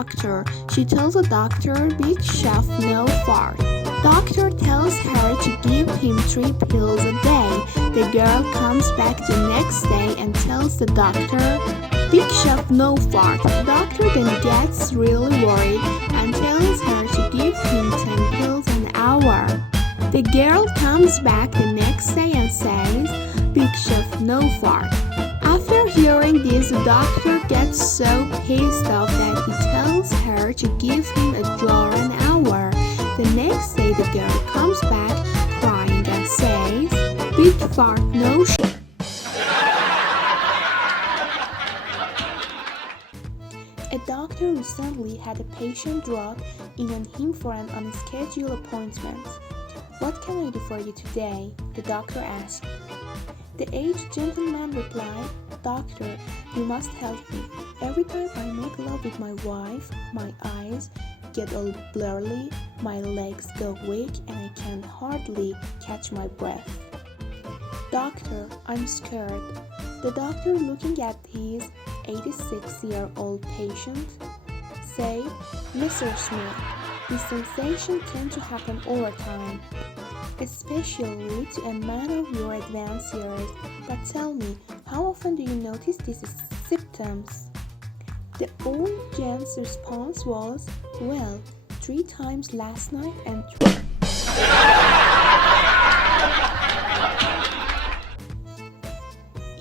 doctor. She tells the doctor, "Big chef, no fart." Doctor tells her to give him 3 pills a day. The girl comes back the next day and tells the doctor, "Big chef, no fart." The doctor then gets really worried and tells her to give him 10 pills an hour. The girl comes back the next day and says, "Big chef, no fart." After hearing this, the doctor gets so pissed off that he tells her to give him a jar an hour. The next day, the girl comes back crying and says, "Big fart, no shit." A doctor recently had a patient drop in on him for an unscheduled appointment. "What can I do for you today?" the doctor asked. The aged gentleman replied, "Doctor, you must help me. Every time I make love with my wife, my eyes get all blurry, my legs go weak, and I can hardly catch my breath." "Doctor, I'm scared." The doctor, looking at his 86-year-old patient, said, "Mr. Smith, this sensation tends to happen all the time, especially to a man of your advanced years. But tell me, how often do you notice these symptoms?" The old gent's response was, "Well, 3 times last night and 3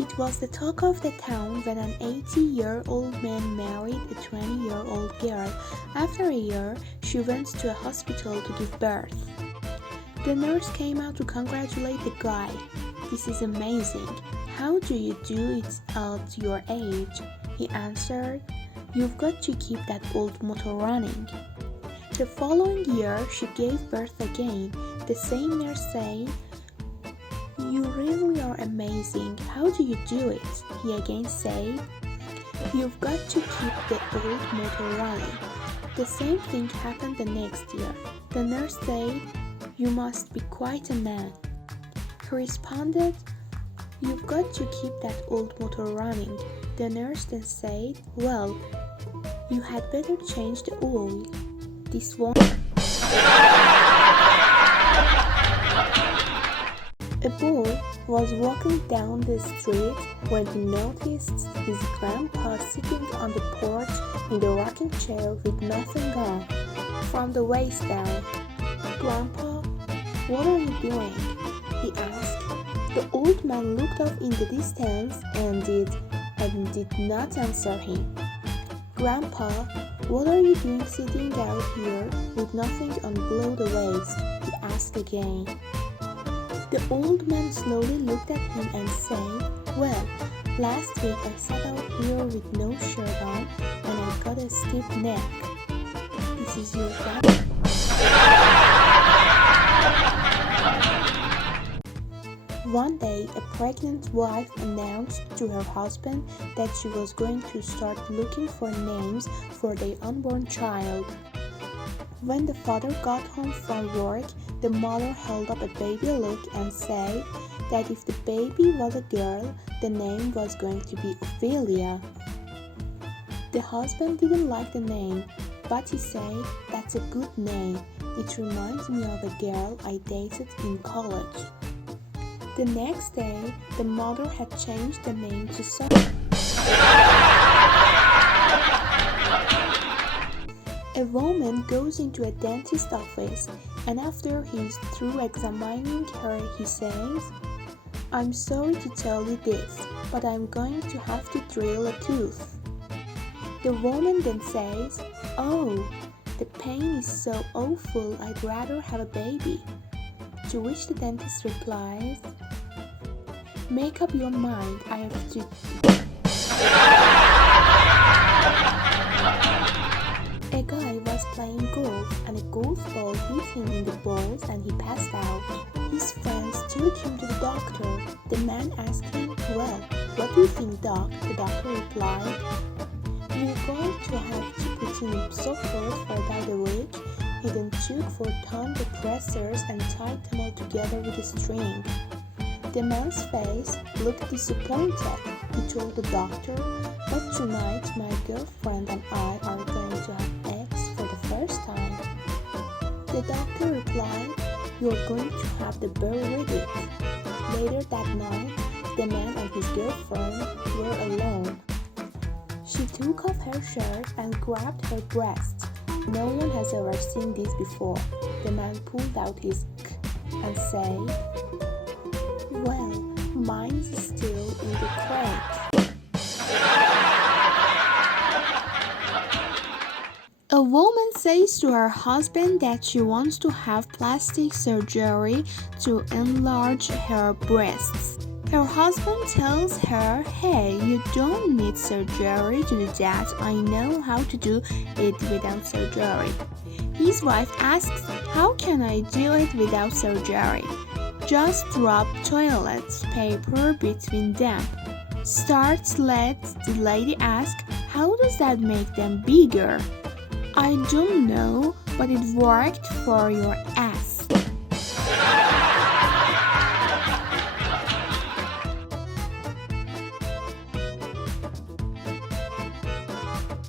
It was the talk of the town when an 80-year-old man married a 20-year-old girl. After a year, she went to a hospital to give birth. The nurse came out to congratulate the guy. "This is amazing. How do you do it at your age?" He answered, "You've got to keep that old motor running." The following year, she gave birth again. The same nurse said, "You really are amazing. How do you do it?" He again said, "You've got to keep the old motor running." The same thing happened the next year. The nurse said, "You must be quite a man." He responded, "You've got to keep that old motor running." The nurse then said, "Well, you had better change the oil. This won't." A boy was walking down the street when he noticed his grandpa sitting on the porch in the rocking chair with nothing on, from the waist down. "Grandpa, what are you doing?" he asked. The old man looked off in the distance and did not answer him. "Grandpa, what are you doing sitting out here with nothing on below the waist?" he asked again. The old man slowly looked at him and said, "Well, last week I sat out here with no shirt on and I got a stiff neck. This is your grandpa." One day, a pregnant wife announced to her husband that she was going to start looking for names for their unborn child. When the father got home from work, the mother held up a baby look and said that if the baby was a girl, the name was going to be Ophelia. The husband didn't like the name, but he said, "That's a good name. It reminds me of a girl I dated in college." The next day, the mother had changed the name to Sophie. A woman goes into a dentist's office, and after he's through examining her, he says, "I'm sorry to tell you this, but I'm going to have to drill a tooth." The woman then says, "Oh, the pain is so awful, I'd rather have a baby." To which the dentist replies, "Make up your mind, I have to..." A guy was playing golf and a golf ball hit him in the balls and he passed out. His friends took him to the doctor. The man asked him, "Well, what do you think, doc?" The doctor replied, "You're going to have to put him in support for about a week." He then took 4 ton depressors and tied them all together with a string. The man's face looked disappointed. He told the doctor, "But tonight my girlfriend and I are going to have eggs for the first time." The doctor replied, "You're going to have the bird with it." Later that night, the man and his girlfriend were alone. She took off her shirt and grabbed her breast. "No one has ever seen this before." The man pulled out his and said, "Well, mine's still in the crate." A woman says to her husband that she wants to have plastic surgery to enlarge her breasts. Her husband tells her, "Hey, you don't need surgery to do that. I know how to do it without surgery." His wife asks, "How can I do it without surgery?" "Just rub toilet paper between them." Let the lady ask, "How does that make them bigger?" "I don't know, but it worked for your